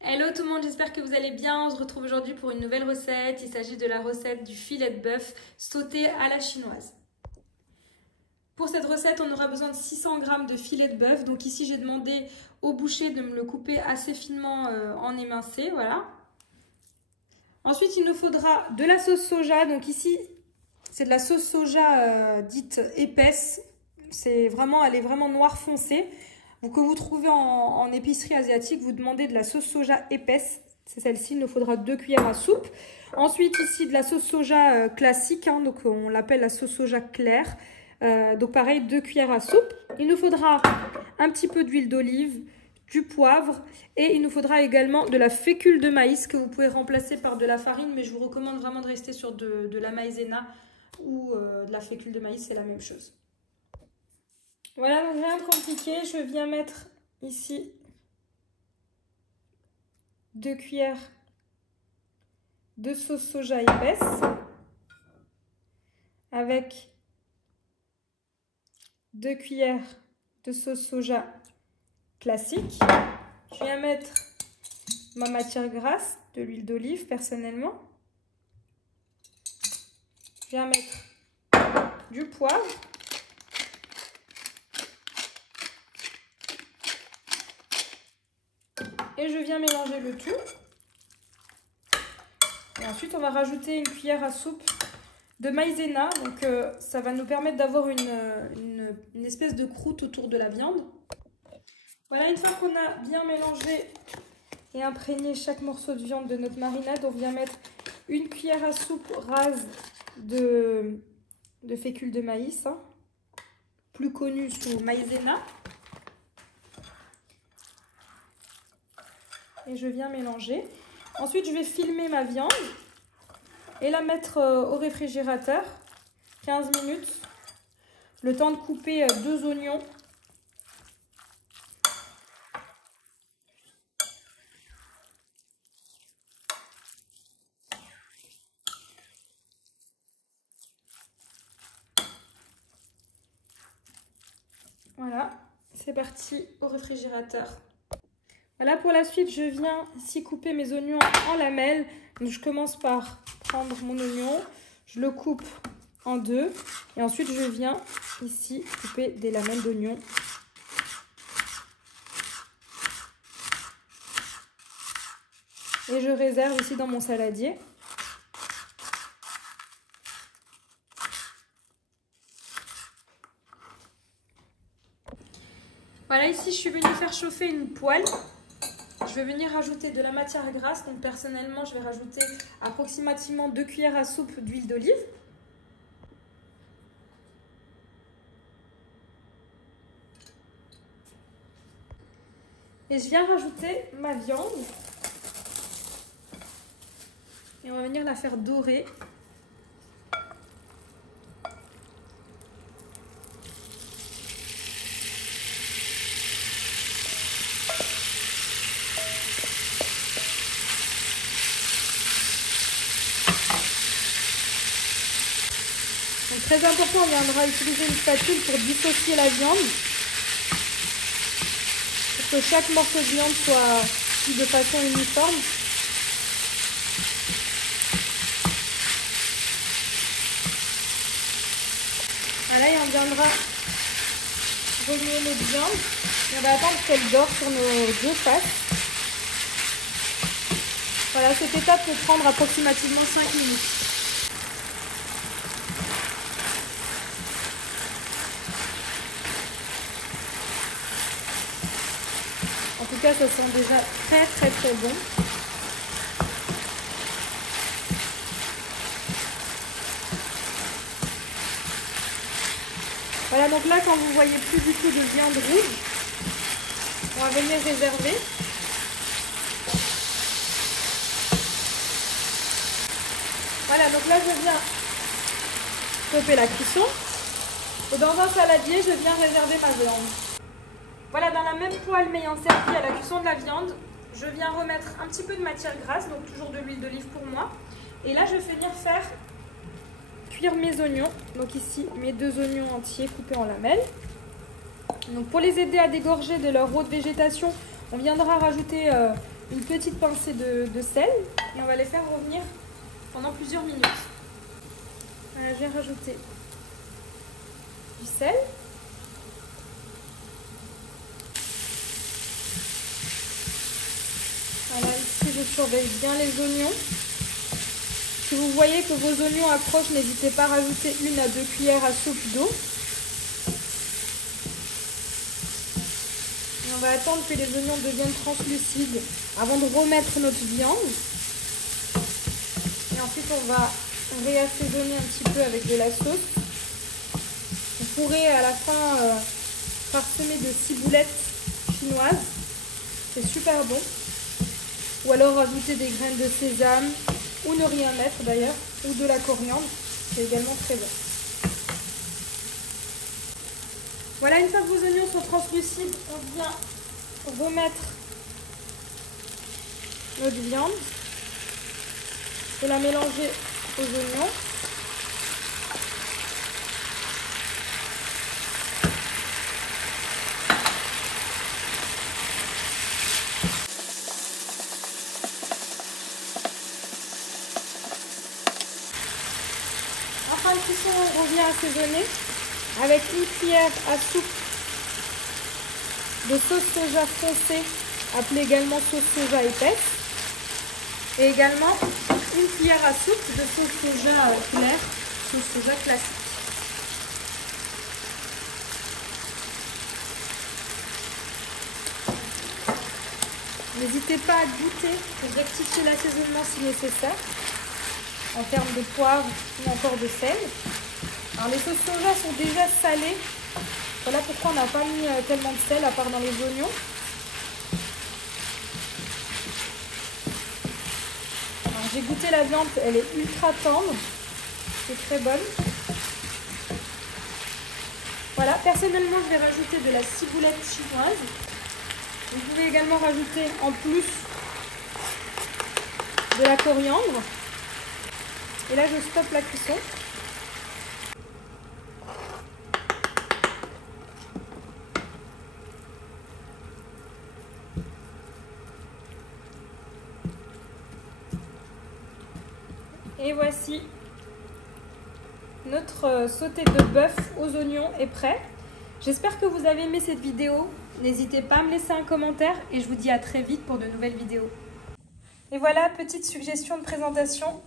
Hello tout le monde, j'espère que vous allez bien. On se retrouve aujourd'hui pour une nouvelle recette. Il s'agit de la recette du filet de bœuf sauté à la chinoise. Pour cette recette, on aura besoin de 600 g de filet de bœuf. Donc ici, j'ai demandé au boucher de me le couper assez finement en émincé, voilà. Ensuite, il nous faudra de la sauce soja. Donc ici, c'est de la sauce soja dite épaisse. Elle est vraiment noire foncée. Que vous trouvez en épicerie asiatique, vous demandez de la sauce soja épaisse. C'est celle-ci, il nous faudra 2 cuillères à soupe. Ensuite, ici, de la sauce soja classique, donc on l'appelle la sauce soja claire. Donc pareil, 2 cuillères à soupe. Il nous faudra un petit peu d'huile d'olive, du poivre et il nous faudra également de la fécule de maïs que vous pouvez remplacer par de la farine, mais je vous recommande vraiment de rester sur de la maïzena ou de la fécule de maïs, c'est la même chose. Voilà, donc rien de compliqué, je viens mettre ici 2 cuillères de sauce soja épaisse avec 2 cuillères de sauce soja classique. Je viens mettre ma matière grasse, de l'huile d'olive personnellement. Je viens mettre du poivre. Et je viens mélanger le tout. Et ensuite, on va rajouter une cuillère à soupe de maïzena. Donc, ça va nous permettre d'avoir une espèce de croûte autour de la viande. Voilà, une fois qu'on a bien mélangé et imprégné chaque morceau de viande de notre marinade, on vient mettre une cuillère à soupe rase de fécule de maïs, plus connue sous maïzena. Et je viens mélanger. Ensuite, je vais filmer ma viande et la mettre au réfrigérateur 15 minutes. Le temps de couper 2 oignons. Voilà, c'est parti au réfrigérateur. Voilà, pour la suite, je viens ici couper mes oignons en lamelles. Donc, je commence par prendre mon oignon, je le coupe en 2 et ensuite je viens ici couper des lamelles d'oignon. Et je réserve ici dans mon saladier. Voilà, ici je suis venue faire chauffer une poêle. Je vais venir rajouter de la matière grasse. Donc personnellement, je vais rajouter approximativement 2 cuillères à soupe d'huile d'olive. Et je viens rajouter ma viande. Et on va venir la faire dorer. Donc, très important, on viendra utiliser une spatule pour dissocier la viande. Pour que chaque morceau de viande soit cuit de façon uniforme. Voilà, et on viendra remuer notre viande. Et on va attendre qu'elle dore sur nos 2 faces. Voilà, cette étape peut prendre approximativement 5 minutes. En tout cas, ça sent déjà très bon. Voilà, donc là, quand vous voyez plus du tout de viande rouge, on va venir réserver. Voilà, donc là, je viens stopper la cuisson. Et dans un saladier, je viens réserver ma viande. Voilà, dans la même poêle m'ayant servi à la cuisson de la viande, je viens remettre un petit peu de matière grasse, donc toujours de l'huile d'olive pour moi. Et là, je vais venir faire cuire mes oignons. Donc ici, mes 2 oignons entiers coupés en lamelles. Donc pour les aider à dégorger de leur eau de végétation, on viendra rajouter une petite pincée de sel et on va les faire revenir pendant plusieurs minutes. Voilà, je vais rajouter du sel. Voilà, ici je surveille bien les oignons. Si vous voyez que vos oignons accrochent, n'hésitez pas à rajouter 1 à 2 cuillères à soupe d'eau. On va attendre que les oignons deviennent translucides avant de remettre notre viande. Et ensuite, on va réassaisonner un petit peu avec de la sauce. Vous pourrez à la fin parsemer de ciboulettes chinoises. C'est super bon. Ou alors rajouter des graines de sésame ou ne rien mettre d'ailleurs. Ou de la coriandre. C'est également très bon. Voilà, une fois que vos oignons sont translucides, on vient remettre notre viande et la mélanger aux oignons. En fin de cuisson, on revient assaisonner avec 1 cuillère à soupe de sauce soja foncée, appelée également sauce soja épaisse, et également 1 cuillère à soupe de sauce soja claire, sauce soja classique. N'hésitez pas à goûter pour rectifier l'assaisonnement si nécessaire, en termes de poivre ou encore de sel. Alors les sauces soja sont déjà salées. Voilà pourquoi on n'a pas mis tellement de sel à part dans les oignons. J'ai goûté la viande, elle est ultra tendre. C'est très bonne. Voilà, personnellement je vais rajouter de la ciboulette chinoise. Vous pouvez également rajouter en plus de la coriandre. Et là je stoppe la cuisson. Et voici notre sauté de bœuf aux oignons est prêt. J'espère que vous avez aimé cette vidéo. N'hésitez pas à me laisser un commentaire et je vous dis à très vite pour de nouvelles vidéos. Et voilà, petite suggestion de présentation.